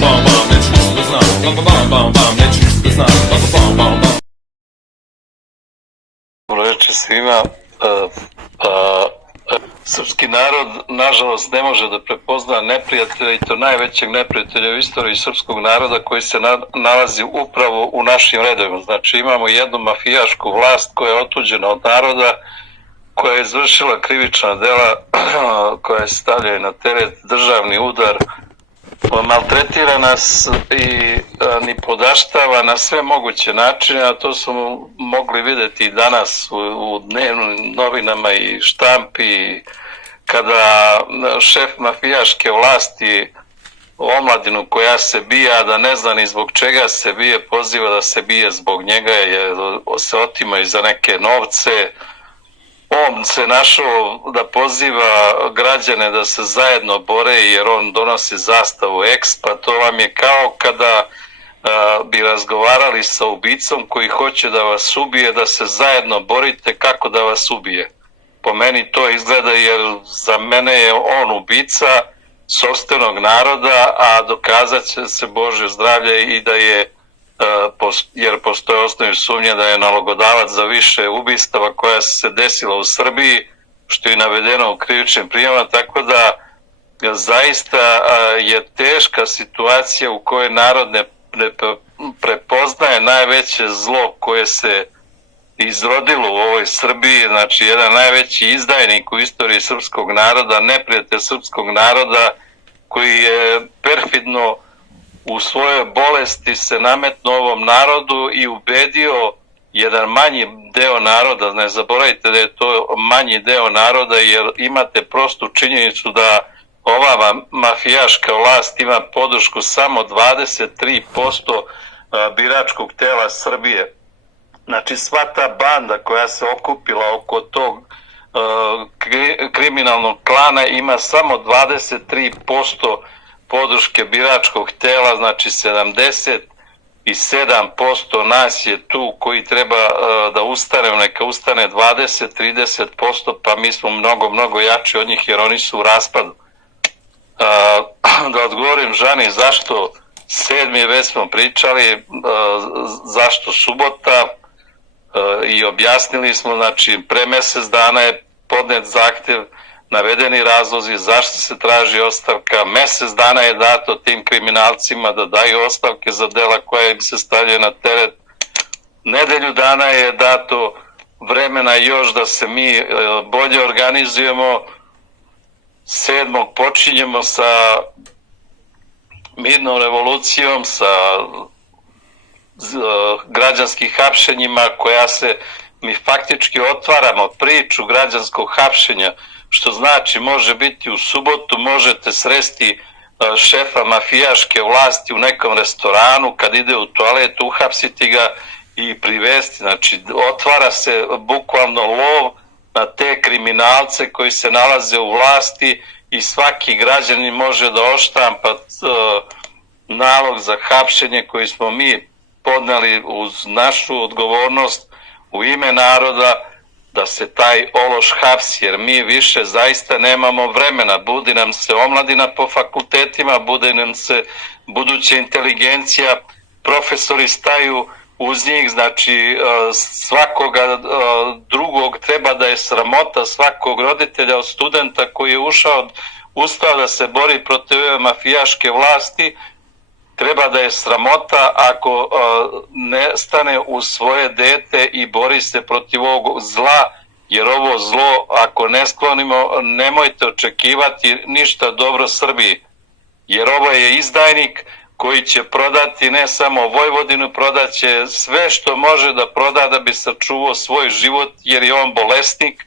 bam bam bam, neću da znam. Bam bam bam bam, neću da znam. Bam bam bam. Dobro večer svima. Srpski narod, nažalost, ne može da prepozna neprijatelja, i to najvećeg neprijatelja u istoriji srpskog naroda, koji se nalazi upravo u našim redovima. Znači, imamo jednu mafijašku vlast koja je otuđena od naroda, koja je izvršila krivična dela, koja je stavljena na teret, državni udar, maltretira nas i nipodaštava na sve moguće načine, a to smo mogli vidjeti i danas u dnevnim novinama i štampi, kada šef mafijaške vlasti omladinu koja se bija, da ne zna ni zbog čega se bije, poziva da se bije zbog njega, jer se otimaju za neke novce. On se našao da poziva građane da se zajedno bore, jer on donosi zastavu EXPA. To vam je kao kada bi razgovarali sa ubicom koji hoće da vas ubije, da se zajedno borite kako da vas ubije. Po meni to izgleda, jer za mene je on ubica sopstvenog naroda, a dokazat će se Bože zdravlje i da je, jer postoje osnovne sumnje da je nalogodavac za više ubistava koja su se desila u Srbiji, što je navedeno u krivičnim prijavama, tako da zaista je teška situacija u kojoj narod ne prepoznaje najveće zlo koje se izrodilo u ovoj Srbiji. Znači, jedan najveći izdajnik u istoriji srpskog naroda, neprijatelj srpskog naroda, koji je perfidno u svojoj bolesti se nametnuo ovom narodu i ubedio jedan manji deo naroda. Ne zaboravite da je to manji deo naroda, jer imate prostu činjenicu da ova mafijaška vlast ima podršku samo 23% biračkog tela Srbije. Znači, sva ta banda koja se okupila oko tog kriminalnog klana ima samo 23% podrške biračkog tela. Znači 77% nas je tu koji treba da ustane, neka ustane 20-30%, pa mi smo mnogo jači od njih, jer oni su u raspadu. Da odgovorim Žani zašto 7. već smo pričali, zašto subota, i objasnili smo. Znači, pre mesec dana je podnet zahtev, navedeni razlozi zašto se traži ostavka, mesec dana je dato tim kriminalcima da daju ostavke za dela koja im se stavljaju na teret, nedelju dana je dato vremena još da se mi bolje organizujemo. 7. počinjemo sa mirnom revolucijom, sa građanskim hapšenjima, koja se, mi faktički otvaramo priču građanskog hapšenja, što znači može biti u subotu, možete sresti šefa mafijaške vlasti u nekom restoranu, kad ide u toalet, uhapsiti ga i privesti. Znači, otvara se bukvalno lov na te kriminalce koji se nalaze u vlasti, i svaki građanin može da odštampa nalog za hapšenje koji smo mi podneli uz našu odgovornost u ime naroda, da se taj ološ hapsi, jer mi više zaista nemamo vremena. Budi nam se omladina po fakultetima, bude nam se buduća inteligencija, profesori staju uz njih. Znači, svakoga drugog treba da je sramota, svakog roditelja od studenta koji je ustao da se bori protiv ove mafijaške vlasti, treba da je sramota ako ne stane uz svoje dete i bori se protiv ovog zla, jer ovo zlo ako ne sklonimo, nemojte očekivati ništa dobro Srbiji, jer ovo je izdajnik koji će prodati ne samo Vojvodinu, prodaće sve što može da proda da bi sačuvao svoj život, jer je on bolesnik,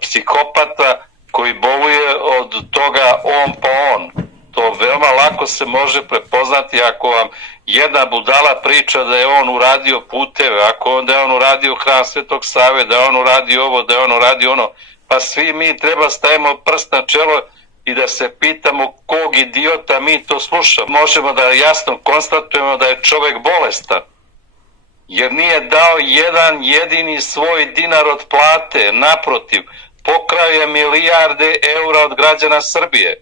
psihopata koji boluje od toga on po on. To veoma lako se može prepoznati ako vam jedna budala priča da je on uradio puteve, da je on uradio hram Svetog Save, da je on uradio ovo, da je on uradio ono. Pa svi mi treba stavimo prst na čelo i da se pitamo kog idiota mi to slušamo. Možemo da jasno konstatujemo da je čovek bolestan, jer nije dao jedan jedini svoj dinar od plate. Naprotiv, pokrao je milijarde eura od građana Srbije.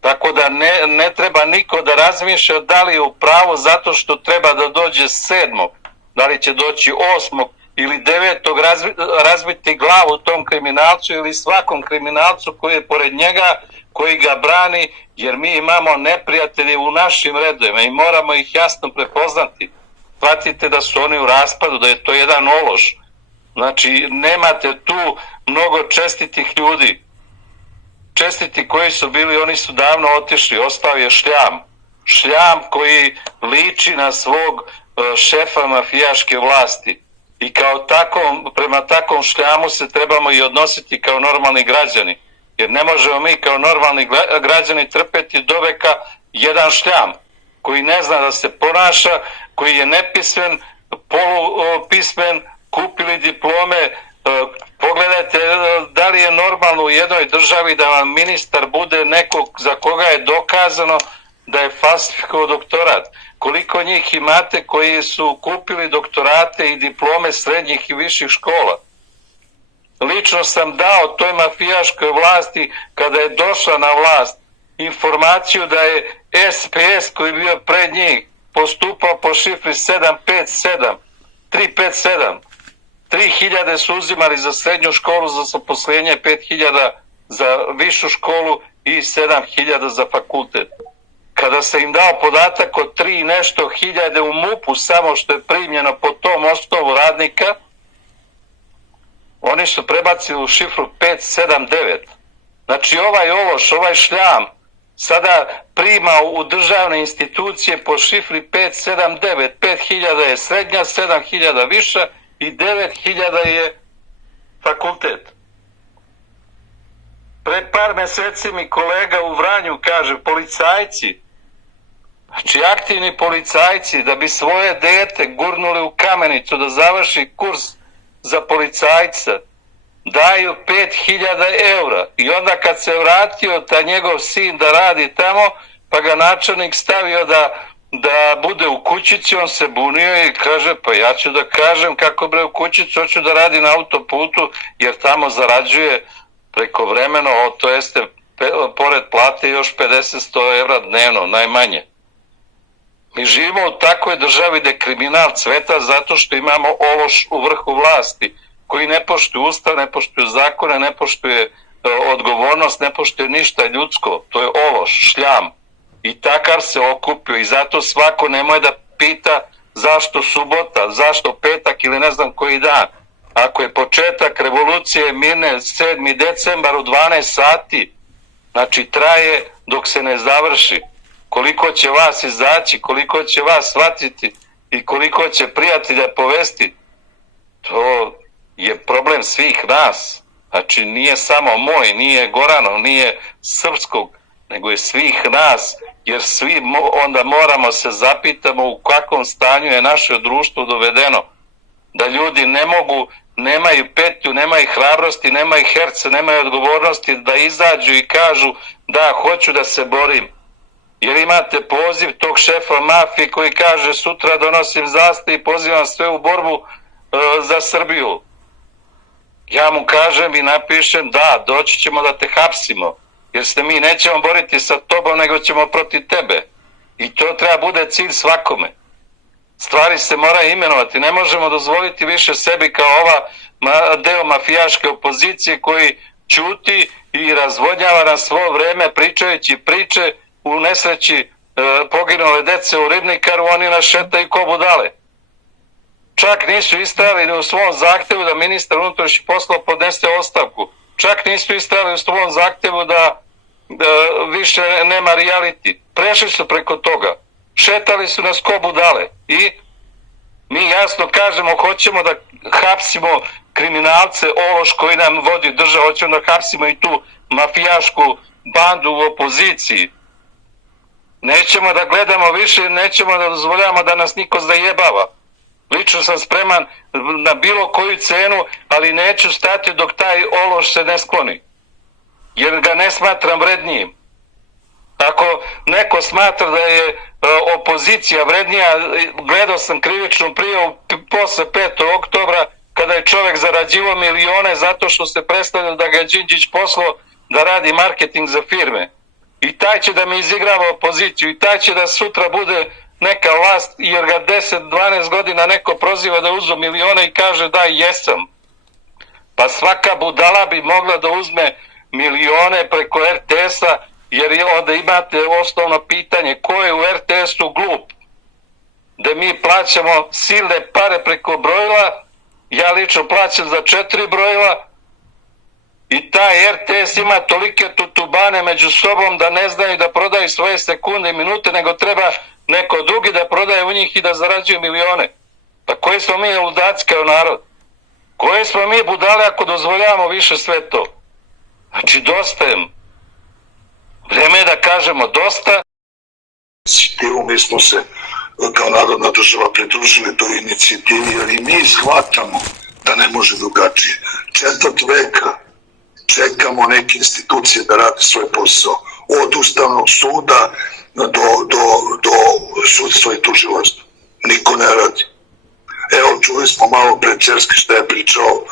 Tako tako da ne treba niko da razmišlja da li je u pravu zato što treba da dođe 7. Da li će doći 8. ili 9. razbiti glavu tom kriminalcu ili svakom kriminalcu koji je pored njega, koji ga brani, jer mi imamo neprijatelje u našim redovima i moramo ih jasno prepoznati. Shvatite da su oni u raspadu, da je to jedan ološ. Znači, nemate tu mnogo čestitih ljudi. Čestiti koji su bili, oni su davno otišli, ostao je šljam. Šljam koji liči na svog šefa mafijaške vlasti. I kao takom, prema takvom šljamu se trebamo i odnositi kao normalni građani. Jer ne možemo mi kao normalni građani trpeti do veka jedan šljam koji ne zna da se ponaša, koji je nepismen, polupismen, kupili diplome. Pogledajte da li je normalno u jednoj državi da vam ministar bude nekog za koga je dokazano da je falsifikovao doktorat. Koliko njih imate koji su kupili doktorate i diplome srednjih i viših škola? Lično sam dao toj mafijaškoj vlasti, kada je došla na vlast, informaciju da je SPS koji je bio pred njih postupao po šifri 757, 357. 3.000 su uzimali za srednju školu za zaposlenje, 5.000 za višu školu i 7.000 za fakultet. Kada se im dao podatak od 3 nešto hiljade u MUP-u samo što je primljeno po tom osnovu radnika, oni su prebacili u šifru 579. Znači ovaj ološ, ovaj šljam sada prima u državne institucije po šifri 579. 5.000 je srednja, 7.000 viša i 9.000 je fakultet. Pre par meseci mi kolega u Vranju kaže, policajci, znači aktivni policajci, da bi svoje dete gurnuli u Kamenicu da završi kurs za policajca, daju 5.000 eura. I onda kad se vratio ta njegov sin da radi tamo, pa ga načelnik stavio da bude u kućici, on se bunio i kaže, pa ja ću da kažem kako bre u kućici, hoću da radi na autoputu, jer tamo zarađuje prekovremeno, to jeste pored plate još 50-100 evra dnevno, najmanje. Mi živimo u takvoj državi gde kriminal cveta zato što imamo ološ u vrhu vlasti, koji ne poštuje ustav, ne poštuje zakone, ne poštuje odgovornost, ne poštuje ništa ljudsko. To je ološ, šljam. I takav se okupio i zato svako nemoj da pita zašto subota, zašto petak ili ne znam koji dan. Ako je početak revolucije mirne 7. decembar u 12 sati, znači traje dok se ne završi. Koliko će vas izaći, koliko će vas shvatiti i koliko će prijatelja povesti, to je problem svih nas. Znači nije samo moj, nije Goranov, nije Srpskog, nego je svih nas, jer svi onda moramo se zapitamo u kakvom stanju je naše društvo dovedeno. Da ljudi ne mogu, nemaju petlju, nemaju hrabrosti, nemaju herce, nemaju odgovornosti da izađu i kažu da, hoću da se borim. Jer imate poziv tog šefa mafije koji kaže sutra donosim zastavu i pozivam sve u borbu za Srbiju. Ja mu kažem i napišem da, doći ćemo da te hapsimo, jer se mi nećemo boriti sa tobom, nego ćemo protiv tebe. I to treba bude cilj svakome. Stvari se moraju imenovati, ne možemo dozvoliti više sebi kao ova deo mafijaške opozicije koji ćuti i razvodnjava na svo vreme pričajući priče u nesreći poginule dece u Ribnikaru, oni nas šetaju ko budale. Čak nisu istrajali u svom zahtevu da ministar unutrašnjih poslova podnese ostavku. Čak nisu istrajali u svom zahtevu da više nema reality. Prešli su preko toga. Šetali su nas ko budale. I mi jasno kažemo, hoćemo da hapsimo kriminalce, ološ koji nam vodi državu, hoćemo da hapsimo i tu mafijašku bandu u opoziciji. Nećemo da gledamo više, nećemo da dozvoljavamo da nas niko zajebava. Lično sam spreman na bilo koju cenu, ali neću stati dok taj ološ se ne skloni. Jer ga ne smatram vrednijim. Ako neko smatra da je opozicija vrednija, gledao sam krivičnu prijavu posle 5. oktobra, kada je čovjek zarađivao milione zato što se predstavljao da ga Đinđić poslao da radi marketing za firme. I taj će da mi izigrava opoziciju i taj će da sutra bude neka vlast jer ga 10-12 godina neko proziva da uzme milione i kaže da jesam. Pa svaka budala bi mogla da uzme milione preko RTS-a jer onda imate osnovno pitanje ko je u RTS-u glup? Da mi plaćamo silne pare preko brojila, ja lično plaćam za 4 brojila i taj RTS ima tolike tutubane među sobom da ne znaju da prodaju svoje sekunde i minute, nego treba neko drugi da prodaje u njih i da zarađuju milione. Pa koji smo mi ludaci kao narod? Koje smo mi budale ako dozvoljavamo više sve to? Znači dosta je. Vreme je da kažemo dosta. Mi smo se kao narodna država pridružili toj inicijativi, jer i mi shvatamo da ne može drugačije. 4 veka čekamo neke institucije da rade svoj posao. Od Ustavnog suda do sudstva i tužilaštva. Niko ne radi. Evo, čuli smo malo pre Cerski šta je pričao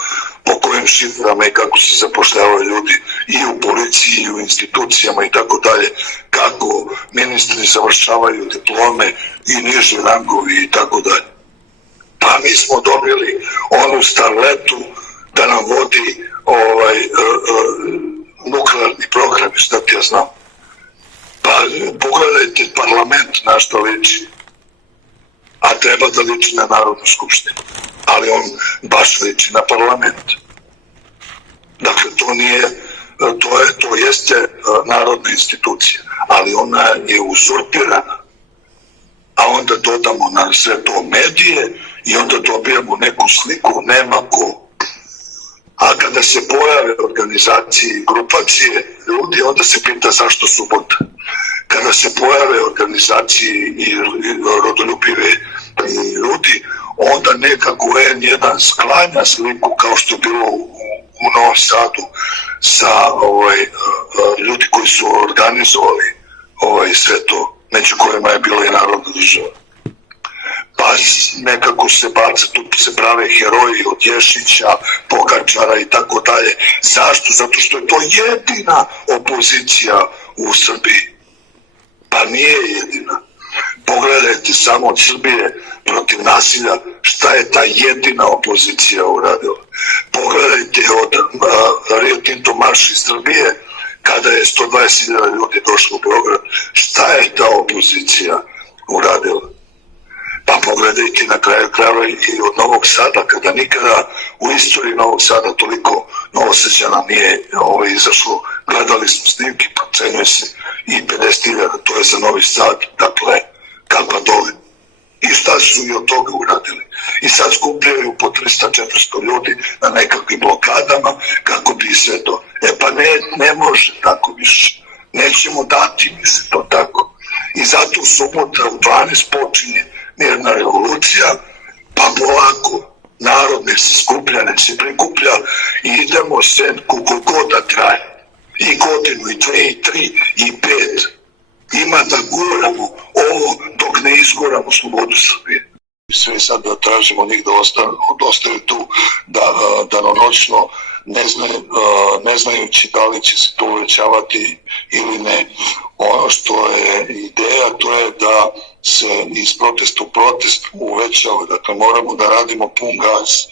po kojim šiframa i kako se zapošljavaju ljudi i u policiji i u institucijama i tako dalje, kako ministri završavaju diplome i niži rangovi i tako dalje. Pa mi smo dobili onu starletu da nam vodi nuklearni program i šta ti ja znam. Pa pogledajte parlament na što liči. A treba da liči na Narodnu skupštinu. Ali on baš liči na parlament. Dakle, to jeste narodna institucija, ali ona je uzurpirana. A onda dodamo na sve to medije i onda dobijamo neku sliku, nema ko. A kada se pojave organizacije i grupacije ljudi, onda se pita zašto subota. Kada se pojave organizacije i rodoljubive ljudi, onda nekako N1 sklanja sliku kao što je bilo u Novom Sadu sa ljudi koji su organizovali sve to, među kojima je bilo i Narodna država. Pa nekako se baca, tu se prave heroji od Ješića, Pogačara i tako dalje. Zašto? Zato što je to jedina opozicija u Srbiji. Pa nije jedina. Pogledajte samo od Srbije protiv nasilja šta je ta jedina opozicija uradila. Pogledajte od Rio Tinto marš iz Srbije kada je 120.000 ljudi došlo u Beograd. Šta je ta opozicija uradila? Pa pogledajte na kraju krajeva i od Novog Sada, kada nikada u istoriji Novog Sada toliko Novosađana nije izašlo. Gledali smo snimke, procenjuje se i 50.000, to je za Novi Sad, dakle, kakva dole. I šta su i od toga uradili? I sad skupljaju po 300-400 ljudi na nekakvim blokadama kako bi sve to. Pa ne može tako više. Nećemo dati više to tako. I zato subota u 12 počinje mirna revolucija, pa polako narod nek se skuplja, nek se prikuplja i idemo sve koliko da traje. I godinu, i 2, i 3, i 5. Ima da guramo ovo dok ne izguramo slobodu Srbije. Sve sad da tražimo njih da ostaju tu danonoćno, ne znajući da li će se to uvećavati ili ne. Ono što je ideja, to je da se iz protesta u protest uvećava. Dakle, moramo da radimo pun gas,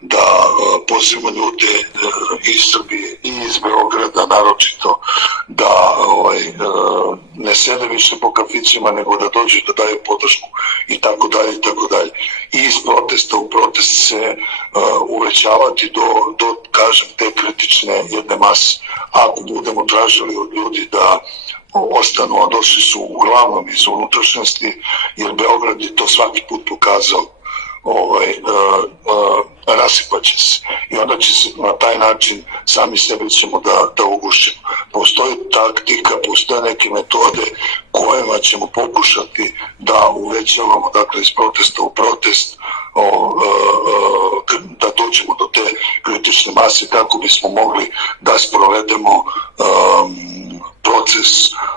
da pozivamo ljude iz Srbije i iz Beograda naročito, da ne sede više po kafićima, nego da dođu da daju podršku i tako dalje i tako dalje. I iz protesta u protest se uvećavati do kažem, te kritične jedne mase. Ako budemo tražili od ljudi da ostanu, a došli su uglavnom iz unutrašnjosti, jer Beograd je to svaki put pokazao, rasipaće se i onda će se na taj način sami sebi ćemo da ugušimo. Postoji taktika, postoje neke metode kojima ćemo pokušati da uvećavamo, dakle, iz protesta u protest, da dođemo do te kritične mase kako bismo mogli da sprovedemo proces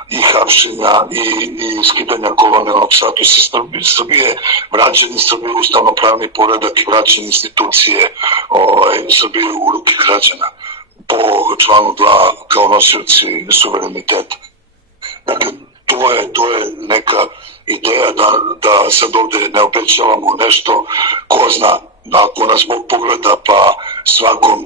i hapšenja i skidanja kolonijalnog statusa Srbije, vraćanje Srbije u ustavno-pravni poredak i vraćanje institucije Srbije u ruke građana po članu 2 kao nosioci suvereniteta. Dakle, to je neka ideja da sad ovde ne obećavamo nešto, ko zna, ako nas Bog pogleda pa svakom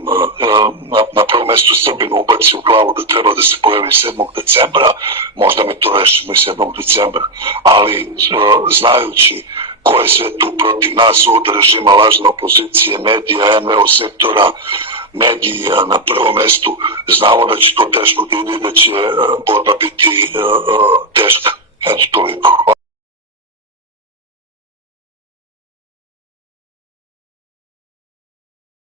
na prvom mestu Srbinu ubaci u glavu da treba da se pojavi 7. decembra, možda mi to rešimo i 7. decembra, ali znajući ko je sve tu protiv nas od režima, lažne opozicije, medija, NVO sektora, medija na prvom mestu, znamo da će to teško da ide i da će borba biti teška. Eto, toliko.